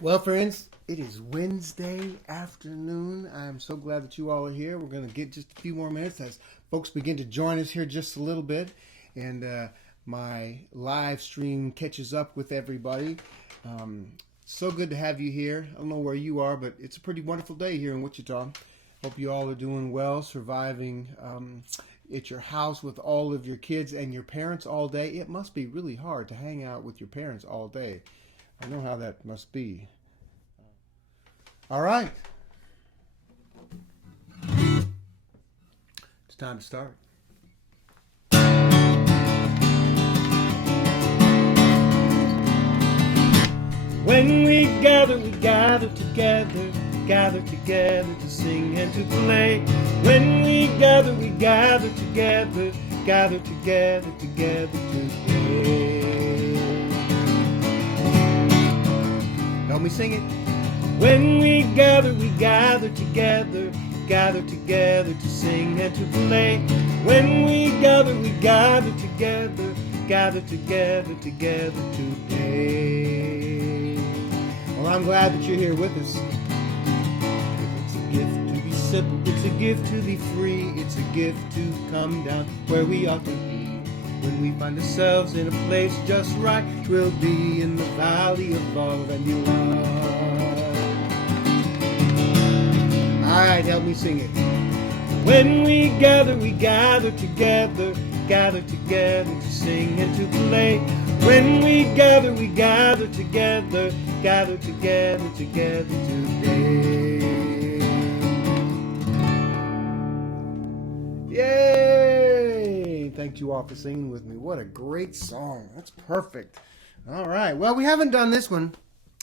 Well, friends, it is Wednesday afternoon. I'm so glad that you all are here. We're going to get just a few more minutes as folks begin to join us here just a little bit. And my live stream catches up with everybody. So good to have you here. I don't know where you are, but it's a pretty wonderful day here in Wichita. Hope you all are doing well, surviving at your house with all of your kids and your parents all day. It must be really hard to hang out with your parents all day. I know how that must be. All right. It's time to start. When we gather together to sing and to play. When we gather together to play. Help me sing it. When we gather together to sing and to play. When we gather together today. Well, I'm glad that you're here with us. It's a gift to be simple, it's a gift to be free, it's a gift to come down where we ought to be. When we find ourselves in a place just right, we'll be in the valley of love and you are. All right, help me sing it. When we gather together to sing and to play. When we gather together today. Yay! Thank you all for singing with me. What a great song. That's perfect. All right. Well, we haven't done this one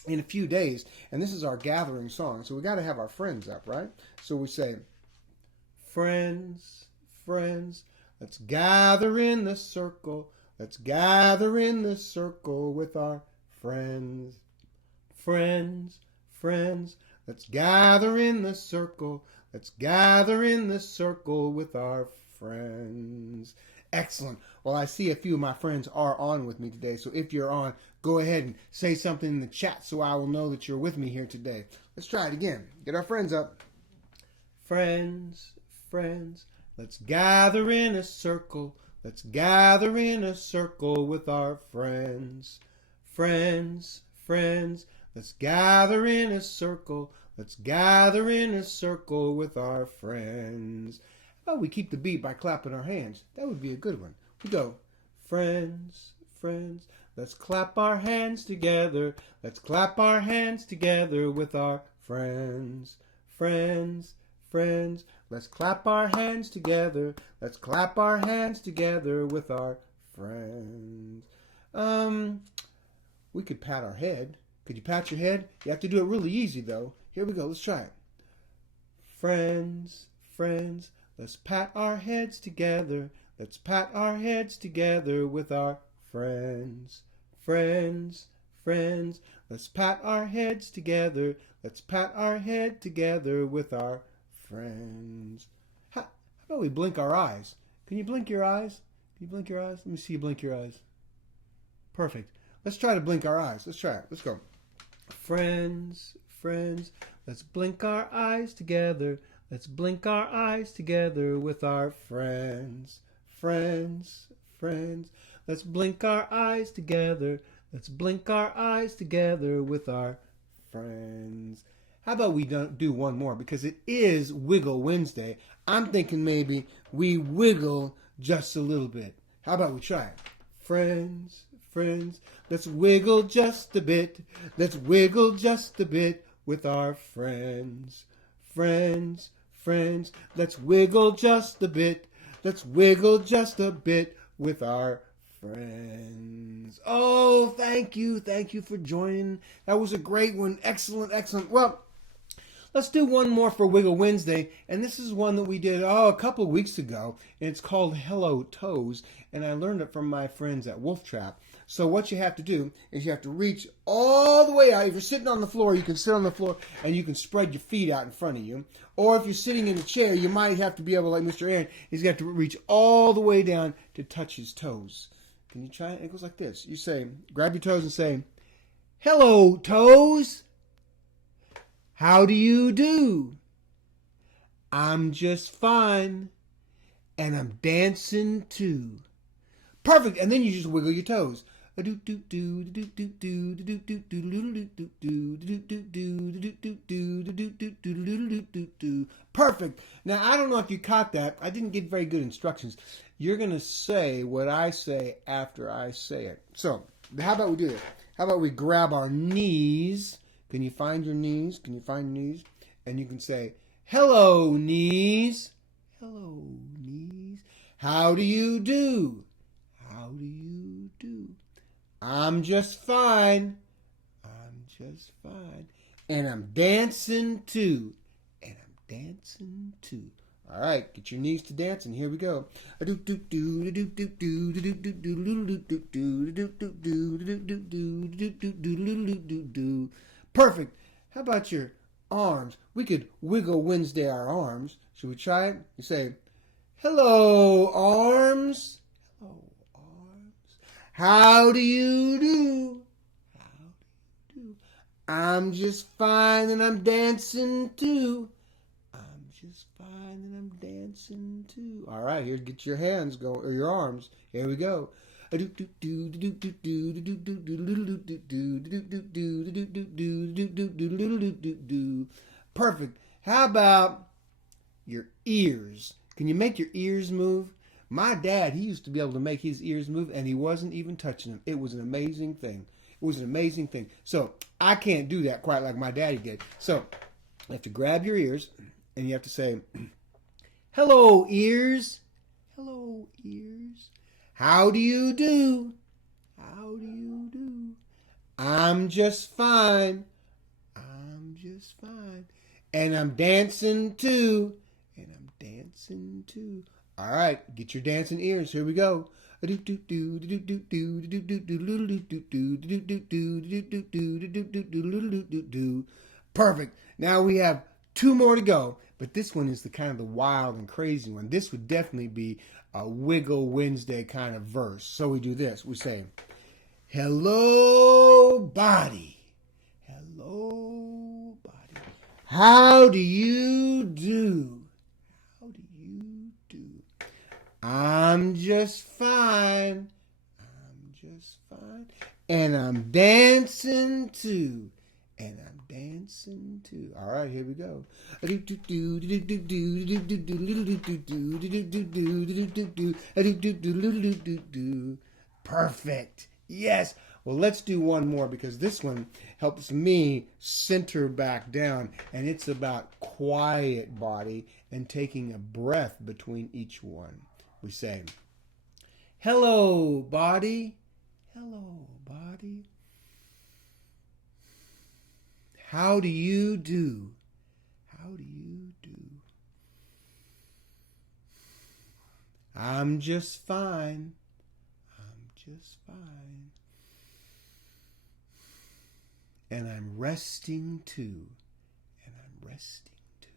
in a few days, and this is our gathering song. So we got to have our friends up, right? So we say, friends, friends, let's gather in the circle. Let's gather in the circle with our friends. Friends, friends, let's gather in the circle. Let's gather in the circle with our friends. Excellent. Well, I see a few of my friends are on with me today. So if you're on, go ahead and say something in the chat so I will know that you're with me here today. Let's try it again. Get our friends up. Friends, friends, let's gather in a circle. Let's gather in a circle with our friends. Friends, friends, let's gather in a circle. Let's gather in a circle with our friends. How about we keep the beat by clapping our hands? That would be a good one. We go, friends, friends, let's clap our hands together. Let's clap our hands together with our friends. Friends, friends, let's clap our hands together. Let's clap our hands together with our friends. We could pat our head. Could you pat your head? You have to do it really easy, though. Here we go. Let's try it. Friends, friends, let's pat our heads together. Let's pat our heads together with our friends. Friends, friends, let's pat our heads together. Let's pat our head together with our friends. How about we blink our eyes? Can you blink your eyes? Can you blink your eyes? Let me see you blink your eyes. Perfect. Let's try to blink our eyes. Let's try it. Let's go. Friends, friends, let's blink our eyes together. Let's blink our eyes together with our friends. Friends, friends, let's blink our eyes together. Let's blink our eyes together with our friends. How about we do one more, because it is Wiggle Wednesday. I'm thinking maybe we wiggle just a little bit. How about we try it? Friends, friends, let's wiggle just a bit. Let's wiggle just a bit with our friends. Friends, friends, let's wiggle just a bit. Let's wiggle just a bit with our friends. Oh, thank you. Thank you for joining. That was a great one. Excellent, excellent. Well, let's do one more for Wiggle Wednesday, and this is one that we did a couple of weeks ago, and it's called Hello Toes, and I learned it from my friends at Wolf Trap. So what you have to do is you have to reach all the way out. If you're sitting on the floor, you can sit on the floor, and you can spread your feet out in front of you. Or if you're sitting in a chair, you might have to be able, like Mr. Aaron, he's got to reach all the way down to touch his toes. Can you try it? It goes like this. You say, grab your toes and say, hello, toes. How do you do? I'm just fine. And I'm dancing too. Perfect. And then you just wiggle your toes. Perfect. Now, I don't know if you caught that. I didn't give very good instructions. You're going to say what I say after I say it. So, how about we do this? How about we grab our knees? Can you find your knees? Can you find your knees? And you can say, hello, knees. Hello, knees. How do you do? How do you do? I'm just fine. I'm just fine. And I'm dancing too. And I'm dancing too. All right, get your knees to dancing. Here we go. Perfect. How about your arms? We could wiggle Wednesday our arms. Should we try it? You say, hello, arms. Hello, arms. How do you do? How do you do? I'm just fine and I'm dancing too. I'm just fine and I'm dancing too. All right, here, get your hands going, or your arms. Here we go. Perfect. How about your ears? Can you make your ears move? My dad, he used to be able to make his ears move, and he wasn't even touching them. It was an amazing thing. It was an amazing thing. So I can't do that quite like my daddy did. So you have to grab your ears, and you have to say, hello, ears. Hello, ears. How do you do? How do you do? I'm just fine. I'm just fine. And I'm dancing too. And I'm dancing too. All right, get your dancing ears. Here we go. Perfect. Now we have two more to go, but this one is the kind of the wild and crazy one. This would definitely be a Wiggle Wednesday kind of verse. So we do this. We say, hello, body. Hello, body. How do you do? How do you do? I'm just fine. I'm just fine. And I'm dancing too. And I'm dancing too. All right, here we go. Perfect. Yes. Well, let's do one more because this one helps me center back down. And it's about quiet body and taking a breath between each one. We say, hello, body. Hello, body. How do you do? How do you do? I'm just fine. I'm just fine. And I'm resting too. And I'm resting too.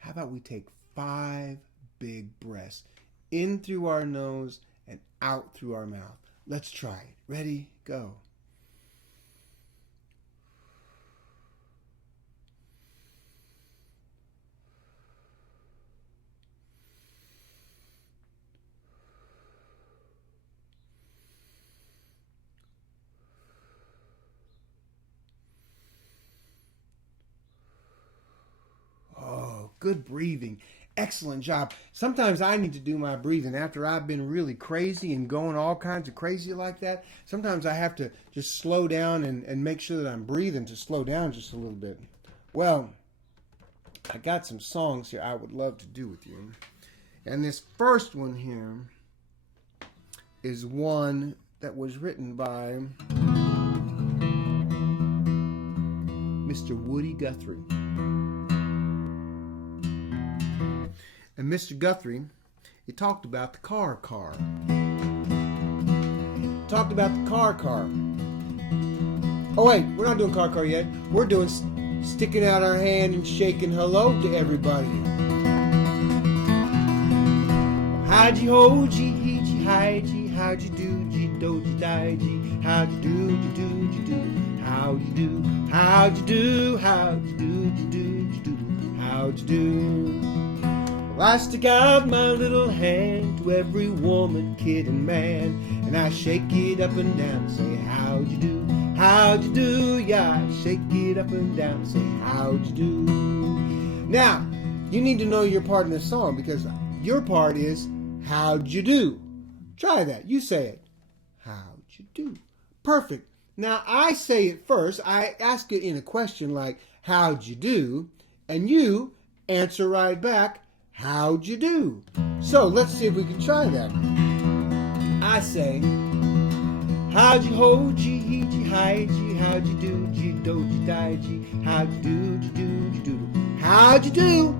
How about we take 5 big breaths in through our nose and out through our mouth. Let's try it. Ready? Go. Good breathing. Excellent job. Sometimes I need to do my breathing after I've been really crazy and going all kinds of crazy like that. Sometimes I have to just slow down and make sure that I'm breathing to slow down just a little bit. Well, I got some songs here I would love to do with you. And this first one here is one that was written by Mr. Woody Guthrie. And Mr. Guthrie, he talked about the car. Talked about the car. Oh wait, we're not doing car yet. We're doing sticking out our hand and shaking hello to everybody. How'd you hold ye, hi, G, how'd you do, G, do, G, di, G, how'd you do, G, do, G, do, how'd you do, how'd you do, how'd you do, G, do, G, do, how'd you do. Well, I stick out my little hand to every woman, kid, and man, and I shake it up and down and say, how'd you do, how'd you do, yeah, I shake it up and down and say, how'd you do. Now, you need to know your part in this song, because your part is, how'd you do? Try that. You say it. How'd you do? Perfect. Now, I say it first. I ask it in a question like, how'd you do? And you answer right back, how'd you do? So, let's see if we can try that. I say, how'd you hold, G, he, G, hi, G, how'd you do, G, do, G, di, G, how'd you do, G, do, G, do, how'd you do?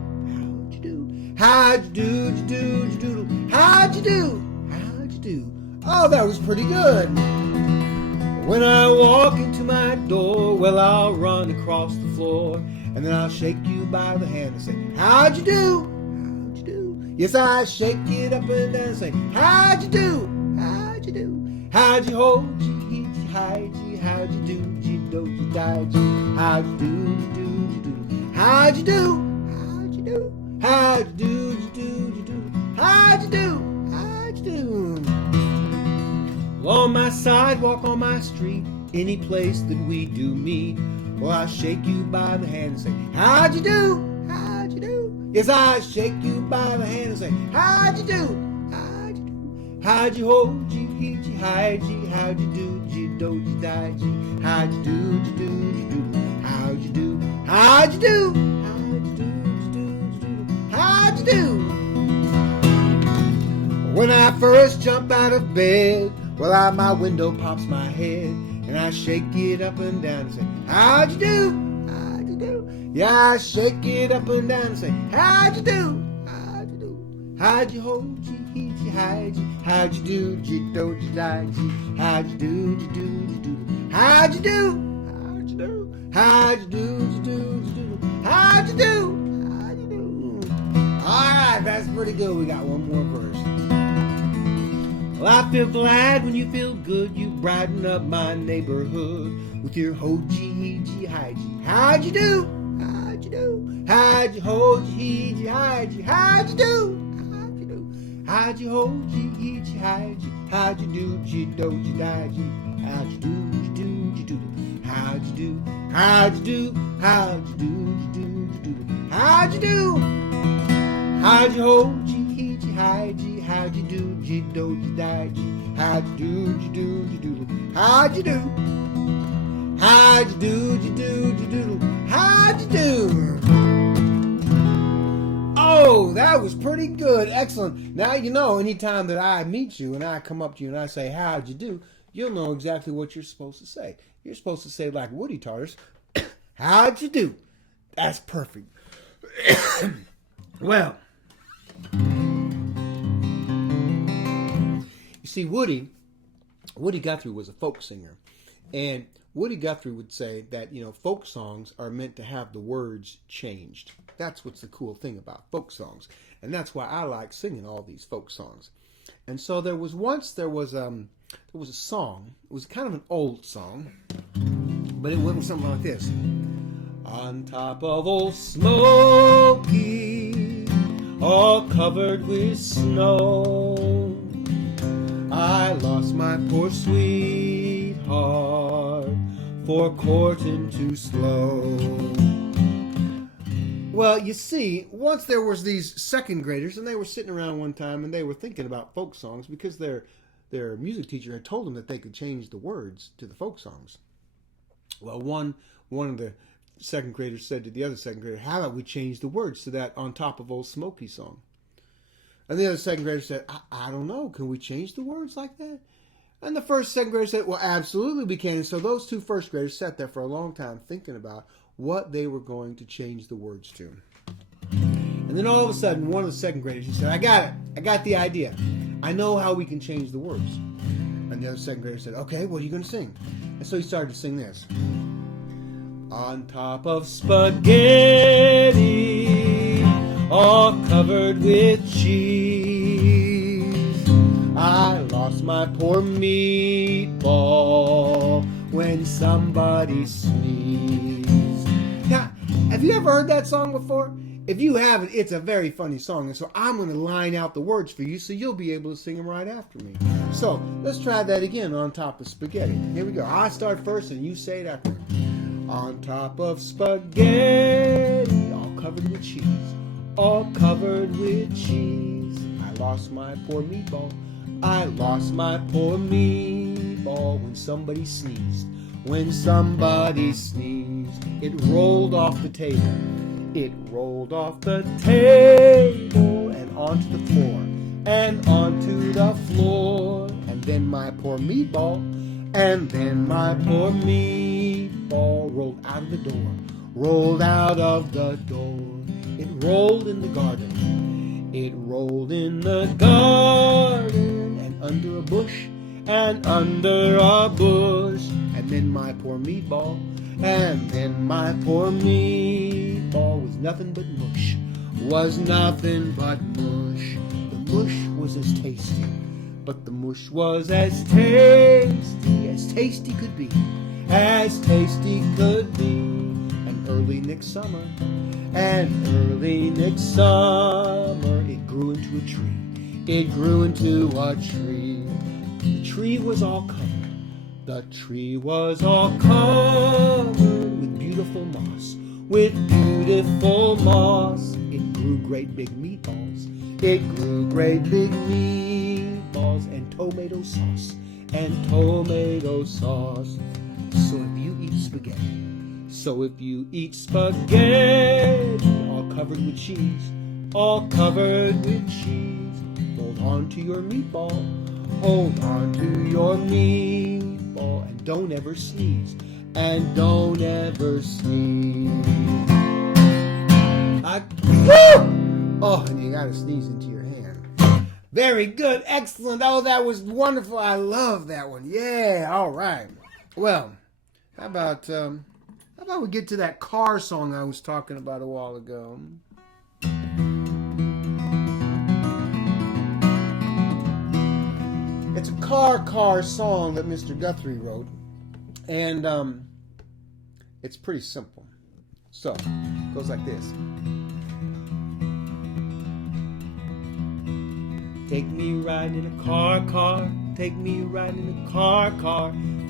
How'd you do, do, do, how'd you do, how'd you do? Oh, that was pretty good. When I walk into my door, well, I'll run across the floor, and then I'll shake you by the hand and say, how'd you do, how'd you do? Yes, I shake it up and down and say, how'd you do, how'd you do? How'd you hold, G, he, G, hi, G, how'd you do, G, do, G, di, G, how'd you do, how'd you do? How'd you do, how'd you do, how'd you do? Well, on my sidewalk, on my street, any place that we do meet, well, I shake you by the hand and say, how'd you do, how'd you do? Yes, I shake you by the hand and say, how'd you do, how'd you do? How'd you hold, G, he, G, hi, G, how'd you do, G, do, G, di, G, how'd you do, how'd you do, how'd you do? How'd you do? When I first jump out of bed, well, out my window pops my head, and I shake it up and down and say, how'd you do? How'd you do? Yeah, I shake it up and down and say, how'd you do? How'd you do? How'd you hold, G, he, G, hi, G, how'd you do, G, do, G, di, G, how'd you do, G, do, G, do, how'd you do? How'd you do? How'd you do, G, do, G, do, how'd you do? Alright, that's pretty good. We got one more verse. Well, I feel glad when you feel good. You brighten up my neighborhood with your ho, G, he, G, hi, G. How'd you do? How'd you do? How'd you hold, G, he, G, hi, G? How'd you do? How'd you do? How'd you hold, G, he, G, hi, G? How'd you do, G, do, G, di, G? How'd you do, G, do, G, do? How'd you do? How'd you do? How'd you do, G, do, G, do? How'd you do? How'd you hold, G, he, G, hi, G? How'd you do, G, do, G, di, G? How'd you do, G, do, G, do? How'd you do? How'd you do, G, do, G, do? How'd you do? Oh, that was pretty good. Excellent. Now you know anytime that I meet you and I come up to you and I say, how'd you do? You'll know exactly what you're supposed to say. You're supposed to say like Woody Tars, how'd you do? That's perfect. Well, you see, Woody Guthrie was a folk singer, and Woody Guthrie would say that, you know, folk songs are meant to have the words changed. That's what's the cool thing about folk songs, and that's why I like singing all these folk songs. And so there was a song. It was kind of an old song, but it went something like this. On top of old Smoky, all covered with snow, I lost my poor sweetheart for courting too slow. Well, you see, once there was these second graders, and they were sitting around one time, and they were thinking about folk songs because their music teacher had told them that they could change the words to the folk songs. Well, one of the second graders said to the other second grader, how about we change the words to that On Top of Old Smoky song? And the other second grader said, I don't know, can we change the words like that? And the second grader said, well, absolutely we can. And so those two first graders sat there for a long time thinking about what they were going to change the words to. And then all of a sudden, one of the second graders, he said, I got it. I got the idea. I know how we can change the words. And the other second grader said, okay, what are you going to sing? And so he started to sing this. On top of spaghetti, all covered with cheese, I my poor meatball when somebody sneezed. Now, have you ever heard that song before? If you haven't, it's a very funny song, and so I'm going to line out the words for you so you'll be able to sing them right after me. So, let's try that again on top of spaghetti. Here we go. I start first and you say it after me. On top of spaghetti, all covered with cheese, all covered with cheese. I lost my poor meatball. I lost my poor meatball when somebody sneezed. When somebody sneezed, it rolled off the table. It rolled off the table and onto the floor, and onto the floor. And then my poor meatball, and then my poor meatball rolled out of the door, rolled out of the door. It rolled in the garden, it rolled in the garden, and under a bush, and under a bush. And then my poor meatball, and then my poor meatball was nothing but mush, was nothing but mush. The mush was as tasty, but the mush was as tasty could be, as tasty could be. And early next summer, it grew into a tree. It grew into a tree. The tree was all covered. The tree was all covered with beautiful moss, with beautiful moss. It grew great big meatballs. It grew great big meatballs and tomato sauce, and tomato sauce. So if you eat spaghetti, all covered with cheese, all covered with cheese, hold on to your meatball, hold on to your meatball. And don't ever sneeze, and don't ever sneeze. Oh, and you gotta sneeze into your hand. Very good, excellent. Oh, that was wonderful. I love that one. Yeah, all right. Well, how about we get to that car song I was talking about a while ago? It's a car song that Mr. Guthrie wrote, and it's pretty simple. So, it goes like this. Take me riding in a car, take me riding in a car,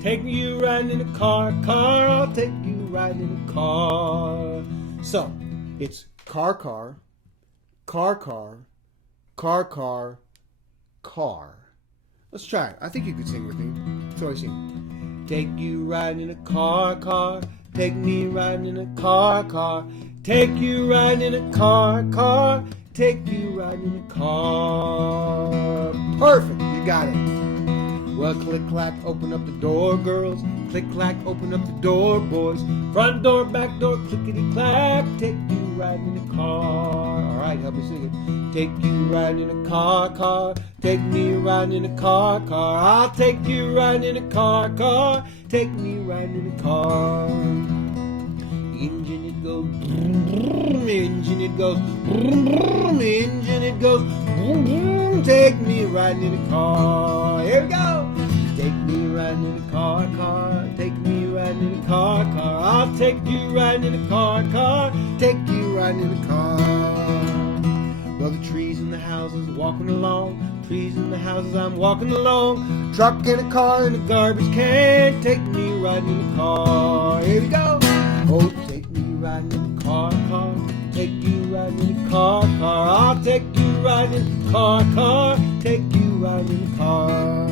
take me riding in a car, I'll take you riding in a car. So, it's car, car. Let's try it. I think you could sing with me. So I sing. Take you riding in a car, take me riding in a car, take you riding in a car, take you riding in a car. Perfect, you got it. Well, click clack, open up the door, girls. Click clack, open up the door, boys. Front door, back door, clickety clack. Take you riding in a car. All right, help me sing it. Take you riding in a car, take me riding in a car, I'll take you riding in a car, take me riding in a car. Engine it goes, engine it goes, engine it goes, take me riding in a car. Here we go. Take me riding in a car, take me riding in a car, I'll take you riding in a car, take you riding in a car. Well, the trees and the houses walking along, trees and the houses I'm walking along, truck and a car and a garbage can, take me riding in a car. Here we go. Oh, take me riding in a car, take you riding in a car, I'll take you riding in a car, take you riding in a car.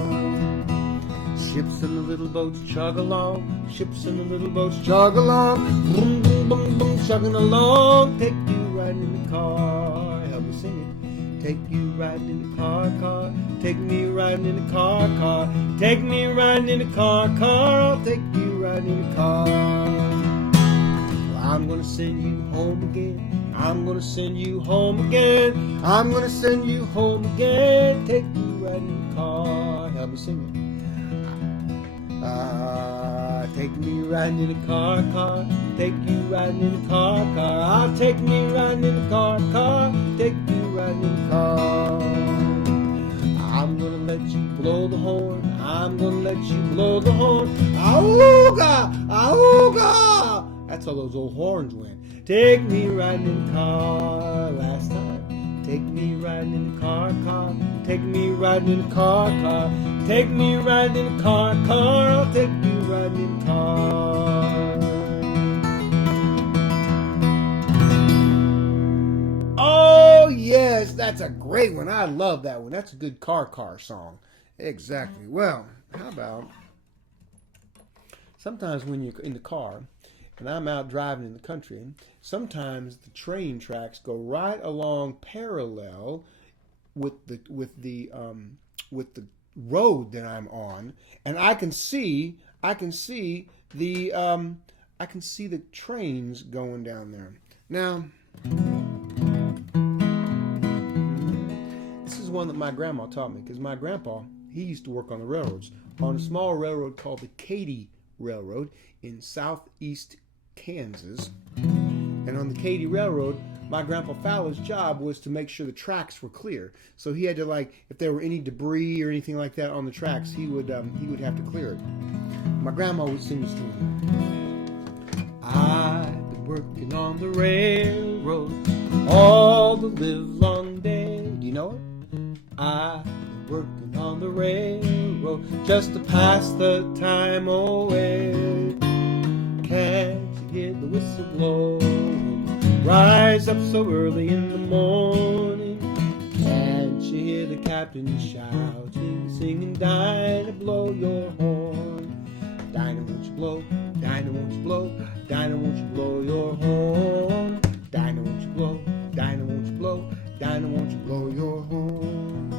Ships and the little boats chug along, ships and the little boats chug along, boom, boom, boom, boom, chugging along, take you riding in the car. Help me sing it. Take you riding in the car, take me riding in the car, take me riding in the car, I'll take you riding in the car. Well, I'm gonna send you home again, I'm gonna send you home again, I'm gonna send you home again, take you riding in the car. Help me sing it. Take me riding in a car, take you riding in a car, I'll take me riding in a car, take you riding in a car. I'm gonna let you blow the horn. I'm gonna let you blow the horn. Auga, auga. That's how those old horns went. Take me riding in the car last time. Take me riding in the car, car. Take me riding in the car, car. Take me riding in the car, car. I'll take you riding in the car. Oh, yes, that's a great one. I love that one. That's a good car song. Exactly. Well, how about sometimes when you're in the car and I'm out driving in the country, sometimes the train tracks go right along parallel with the road that I'm on, and I can see the trains going down there. Now, this is one that my grandma taught me, because my grandpa, he used to work on the railroads, on a small railroad called the Katy Railroad in southeast Kansas. And on the Katy Railroad, my Grandpa Fowler's job was to make sure the tracks were clear. So he had to, like, if there were any debris or anything like that on the tracks, he would have to clear it. My grandma would sing this to me. I've been working on the railroad all the livelong day. Do you know it? I've been working on the railroad just to pass the time away. Can't you hear the whistle blowing? Rise up so early in the morning. Can't you hear the captain shouting, singing, Dinah, blow your horn. Dinah, won't you blow? Dinah, won't you blow? Dinah, won't you blow your horn? Dinah, won't you blow? Dinah, won't you blow? Dinah, won't you blow your horn?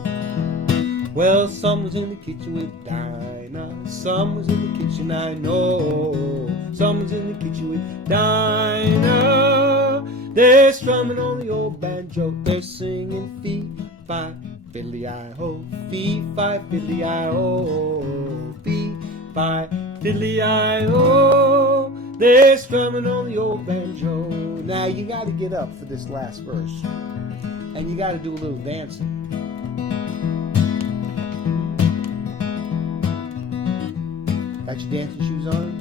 Well, someone's in the kitchen with Dinah. Someone's in the kitchen, I know. Someone's in the kitchen with Dinah. They're strumming on the old banjo. They're singing fee-fi, fiddly-I-ho, fee-fi, fiddly-I-ho, fee-fi, fiddly-I-ho. They're strumming on the old banjo. Now you got to get up for this last verse, and you got to do a little dancing. Got your dancing shoes on?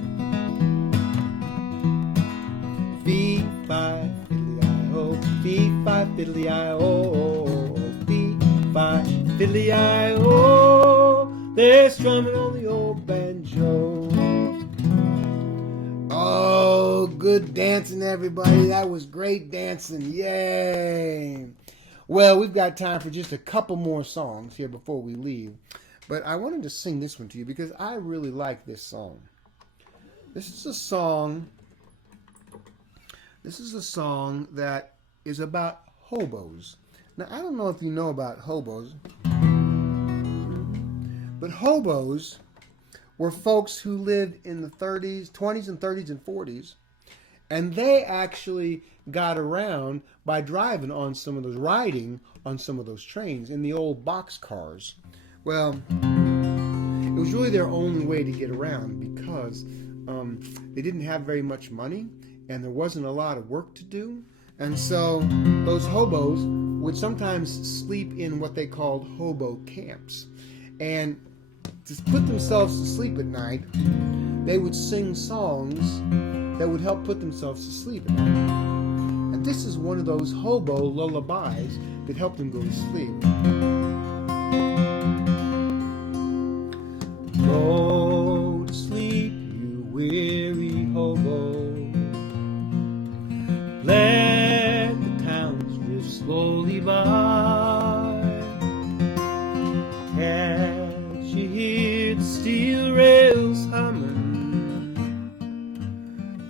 Fee-fi, fiddly-I-ho, fee-fi, fiddly-I-ho, fee-fi, fiddly-I-ho. They're strumming on the old banjo. Oh, good dancing, everybody. That was great dancing. Yay. Well, we've got time for just a couple more songs here before we leave. But I wanted to sing this one to you because I really like this song. This is a song that is about hobos. Now, I don't know if you know about hobos, but hobos were folks who lived in the 20s and 30s and 40s, and they actually got around by riding on some of those trains in the old box cars. Well, it was really their only way to get around because they didn't have very much money and there wasn't a lot of work to do. And so those hobos would sometimes sleep in what they called hobo camps. And to put themselves to sleep at night, they would sing songs that would help put themselves to sleep at night. And this is one of those hobo lullabies that helped them go to sleep. Go to sleep, you weary hobo. Let the towns drift slowly by. Can't you hear the steel rails humming?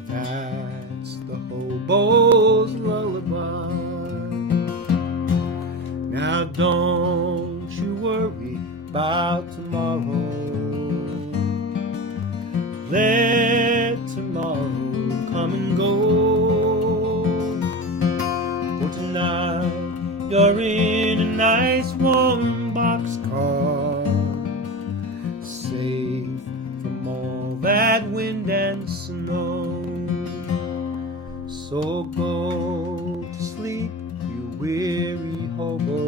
That's the hobo's lullaby. Now don't you worry about tomorrow. Let tomorrow come and go. For tonight you're in a nice warm boxcar, safe from all that wind and snow. So go to sleep, you weary hobo.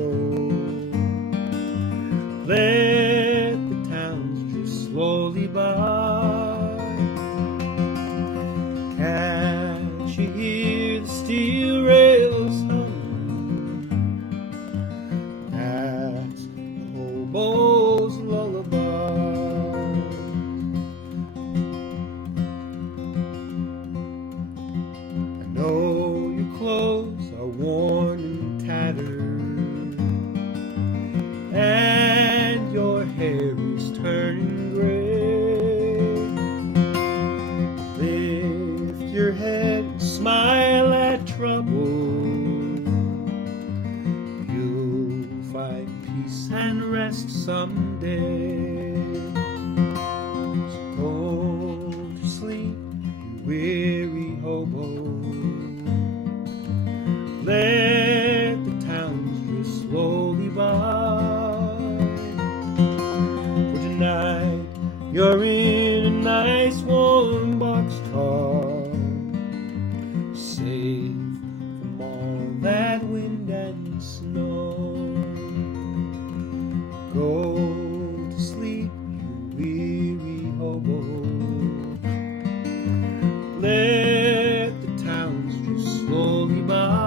Let slowly by. Can't you hear the steel rails hum? That's the hobo's lullaby. I know your clothes are worn and tattered, and your hair is turning gray. Lift your head and smile at trouble. You'll find peace and rest someday. So go to sleep, you weary hobo. Let the towns drift slowly by. For tonight you're in a nice warm boxcar, safe from all that wind and snow. Go to sleep, you weary hobo. Let the towns drift slowly by.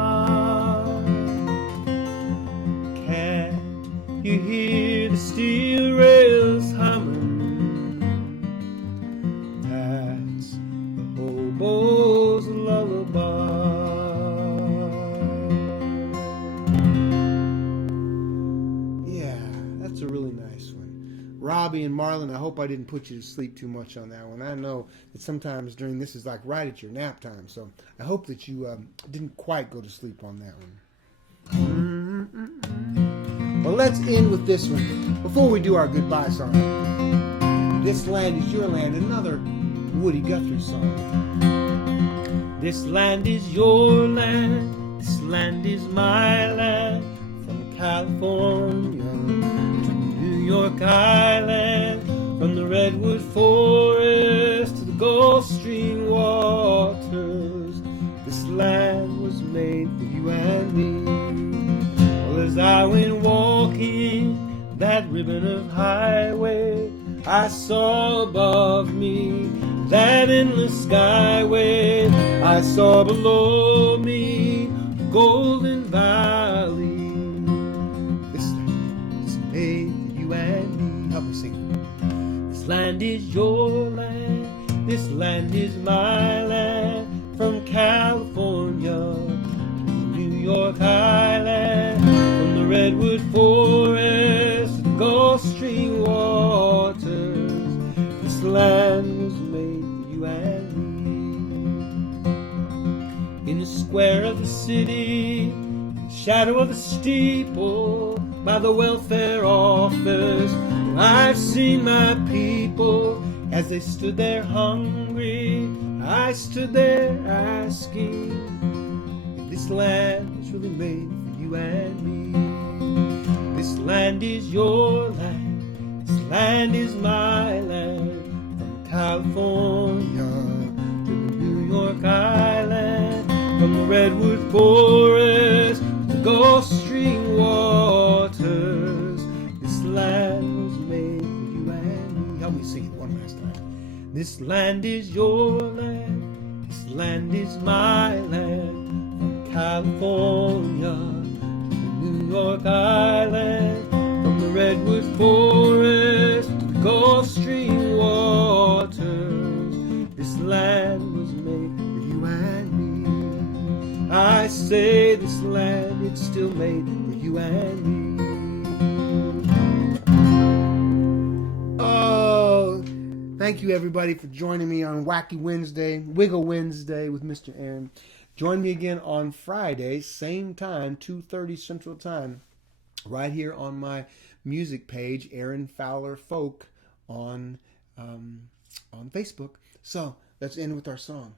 You hear the steel rails humming. That's the hobo's lullaby. Yeah, that's a really nice one. Robbie and Marlon, I hope I didn't put you to sleep too much on that one. I know that sometimes during this is like right at your nap time, so I hope that you didn't quite go to sleep on that one. Well, let's end with this one before we do our goodbye song. This Land Is Your Land, another Woody Guthrie song. This land is your land, this land is my land. From California to New York Island, from the redwood forest to the Gulf Stream waters, this land was made for you and me. As I went walking that ribbon of highway, I saw above me that endless skyway. I saw below me a golden valley. This land is made for you and me. Help me sing. This land is your land, this land is my land. From California to New York Island, from the redwood forest to the Gulf Stream waters, this land was made for you and me. In the square of the city, in the shadow of the steeple, by the welfare office, I've seen my people as they stood there hungry. I stood there asking if this land was really made for you and me. This land is your land, this land is my land. From California to New York Island, from the redwood forest to the Gulf Stream waters, this land was made for you and me. Help me sing it one last time. This land is your land, this land is my land. From California to New York Island, from the redwood forest to the Gulf Stream waters, this land was made for you and me. I say this land, it's still made for you and me. Oh, thank you everybody for joining me on Wacky Wednesday, Wiggle Wednesday with Mr. Aaron. Join me again on Friday, same time, 2:30 Central Time, right here on my music page, Aaron Fowler Folk, on Facebook. So let's end with our song.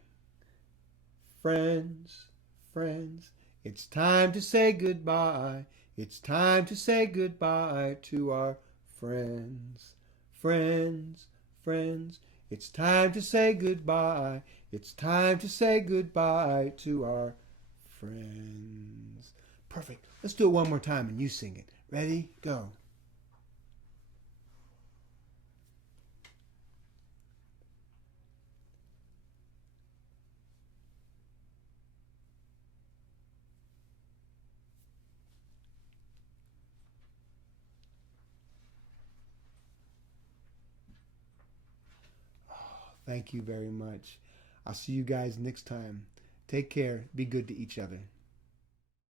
Friends, friends, it's time to say goodbye. It's time to say goodbye to our friends. Friends, friends, it's time to say goodbye. It's time to say goodbye to our friends. Perfect. Let's do it one more time and you sing it. Ready? Go. Thank you very much. I'll see you guys next time. Take care. Be good to each other.